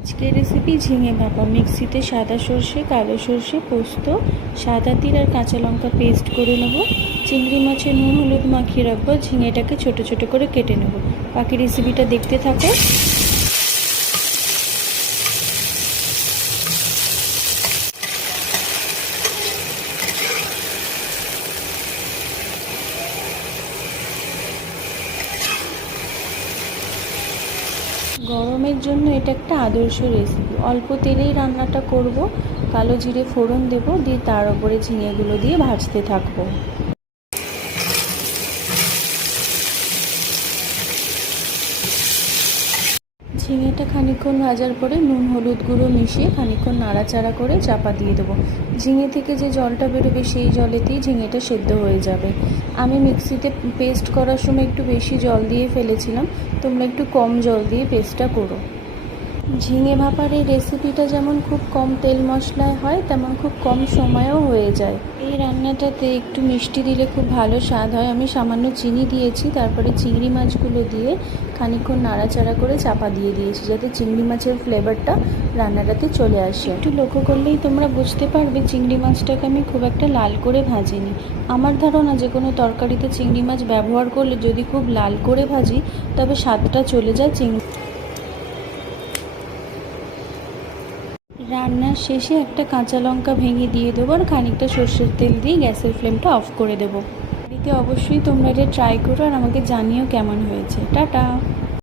আজকের রেসিপি ঝিঙে ভাপা। মিক্সিতে সাদা সর্ষে, কালো সর্ষে, পোস্ত, সাদা তিল আর কাঁচা লঙ্কা পেস্ট করে নেব। চিংড়ি মাছে নুন হলুদ মাখিয়ে রাখবো। ঝিঙেটাকে ছোট ছোট করে কেটে নেব। বাকি রেসিপিটা দেখতে থাকো। গরমের জন্য এটা একটা আদর্শ রেসিপি। অল্প তেলেই রান্নাটা করব। কালো জিরে ফোড়ন দেব, দিয়ে তার উপরে ঝিঙেগুলো দিয়ে ভাজতে থাকবো। ঝিঙেটা খানিকক্ষণ ভাজার পরে নুন হলুদ গুঁড়ো মিশিয়ে খানিকক্ষণ নাড়াচাড়া করে চাপা দিয়ে দেবো। ঝিঙে থেকে যে জলটা বেরোবে সেই জলেতেই ঝিঙেটা সেদ্ধ হয়ে যাবে। আমি মিক্সিতে পেস্ট করার সময় একটু বেশি জল দিয়ে ফেলেছিলাম, তোমরা একটু কম জল দিয়ে পেস্টটা করো। ঝিঙে ভাপার এই রেসিপিটা যেমন খুব কম তেল মশলায় হয়, তেমন খুব কম সময়েও হয়ে যায়। এই রান্নাটাতে একটু মিষ্টি দিলে খুব ভালো স্বাদ হয়। আমি সামান্য চিনি দিয়েছি, তারপরে চিংড়ি মাছগুলো দিয়ে খানিকক্ষণ নাড়াচাড়া করে চাপা দিয়ে দিয়েছি, যাতে চিংড়ি মাছের ফ্লেভারটা রান্নাটাতে চলে আসে। একটু লক্ষ্য করলেই তোমরা বুঝতে পারবে চিংড়ি মাছটাকে আমি খুব একটা লাল করে ভাজিনি। আমার ধারণা যে কোনো তরকারিতে চিংড়ি মাছ ব্যবহার করলে যদি খুব লাল করে ভাজি, তবে স্বাদটা চলে যায় চিংড়ি। রান্নার শেষে একটা কাঁচা লঙ্কা ভেঙে দিয়ে দেবো, আর খানিকটা সর্ষের তেল দিয়ে গ্যাসের ফ্লেমটা অফ করে দেবো। বাড়িতে অবশ্যই তোমরা এটা ট্রাই করো আর আমাকে জানিও কেমন হয়েছে। টাটা।